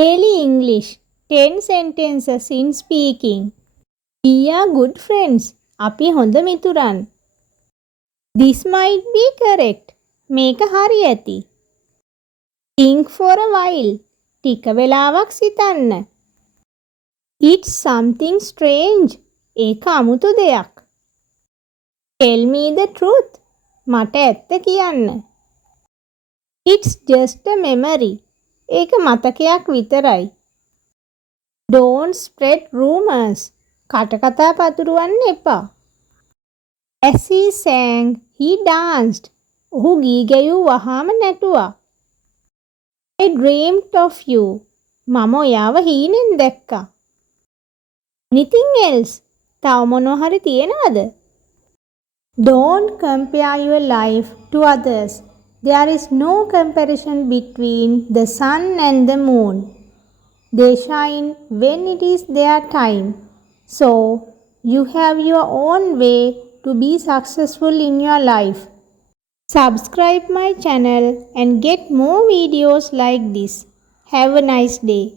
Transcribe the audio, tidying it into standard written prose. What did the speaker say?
Daily English 10 sentences in speaking. We are good friends. අපි හොඳ මිතුරන්. This might be correct. මේක හරි ඇති. Think for a while. ටික වෙලාවක් සිතන්න. It's something strange. ඒක අමුතු දෙයක්. Tell me the truth. මට ඇත්ත කියන්න. It's just a memory. ඒක මතකයක් විතරයි. Don't spread rumors. කටකතා පතුරවන්න එපා. As he sang, he danced. ඔහු ගී ගැයූ වහාම නැටුවා. I dreamt of you. මම ඔයාව හීනෙන් දැක්කා. Anything else? තව මොනවා හරි තියෙනවද? Don't compare your life to others. There is no comparison between the sun and the moon. They shine when it is their time. So, you have your own way to be successful in your life. Subscribe my channel and get more videos like this. Have a nice day.